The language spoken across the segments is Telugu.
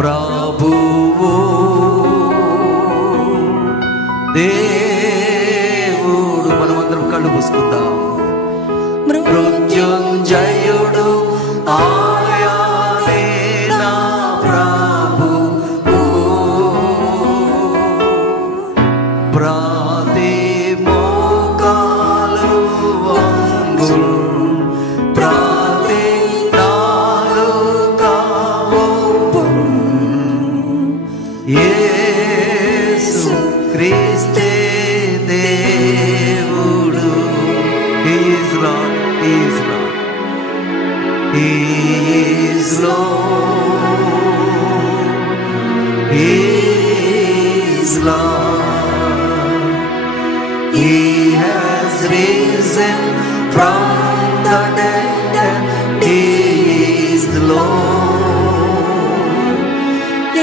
ప్రభువు దేవుడు. మనమందరం కళ్ళు మూసుకుందాం. మృత్యుంజయుడు ఆయనే నా ప్రభువు. ప్రతి మోకాలు వంగును, ప్రతి నాలుక ఒప్పును, యేసు క్రీస్తే దేవుడు. He is Lord, He is Lord, He is Lord, He is Lord. He has risen from the dead and He is the Lord.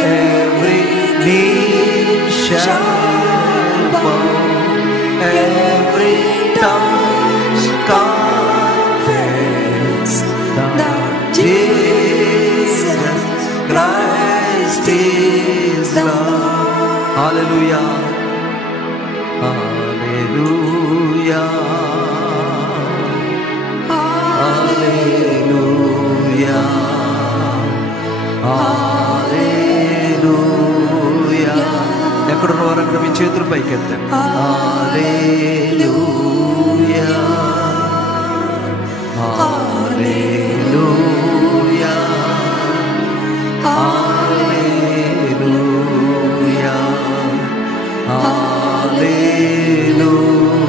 Every knee shall bow, every tongue confess that Jesus Christ is Lord. Hallelujah, Hallelujah, Hallelujah, Hallelujah. ఎక్కడున్న వారు అక్కడ మీ చేతులు పైకెత్తండి. హల్లెలూయా, హల్లెలూయా, హల్లెలూయా, హల్లెలూయా, హల్లెలూయా,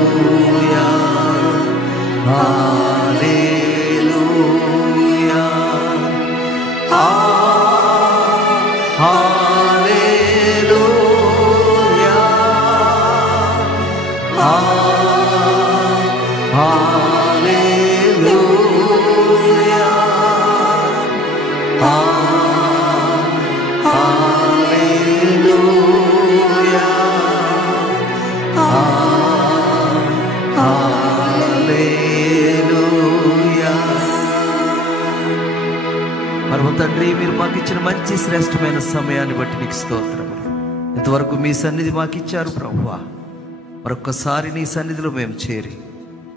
తండ్రి, మీరు మాకు ఇచ్చిన మంచి శ్రేష్టమైన సమయాన్ని బట్టి నీకు స్తోత్రములు. ఇంతవరకు మీ సన్నిధి మాకు ఇచ్చారు ప్రభువా. మరొక్కసారి నీ సన్నిధిలో మేము చేరి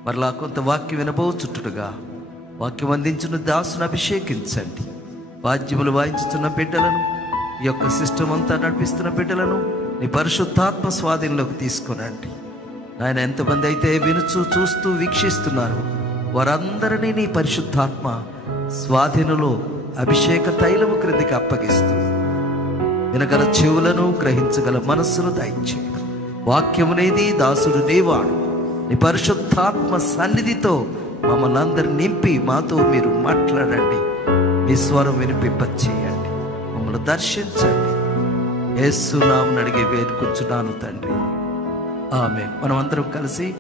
మరలా కొంత వాక్యం వినబోచుట్టుగా వాక్యం అందించిన దాసును అభిషేకించండి. వాద్యములు వాయించుతున్న బిడ్డలను, ఈ యొక్క సిస్టమ్ అంతా నడిపిస్తున్న బిడ్డలను నీ పరిశుద్ధాత్మ స్వాధీనంలోకి తీసుకునండి. నాయన, ఎంతమంది అయితే వినుచు చూస్తూ వీక్షిస్తున్నారు వారందరినీ నీ పరిశుద్ధాత్మ స్వాధీనంలో అభిషేక తైలము క్రిందికి అప్పగిస్తూ వినగల చెవులను, గ్రహించగల మనస్సును దయచేయను. వాక్యమునేది దాసుడు నీవాడు. నీ పరిశుద్ధాత్మ సన్నిధితో మమ్మల్ని అందరిని నింపి మాతో మీరు మాట్లాడండి. మీ స్వరం వినిపింపచేయండి. మమ్మల్ని దర్శించండి. యేసు నామమున అడిగి వేడుకొంచున్నాను తండ్రి, ఆమేన్. మనం అందరం కలిసి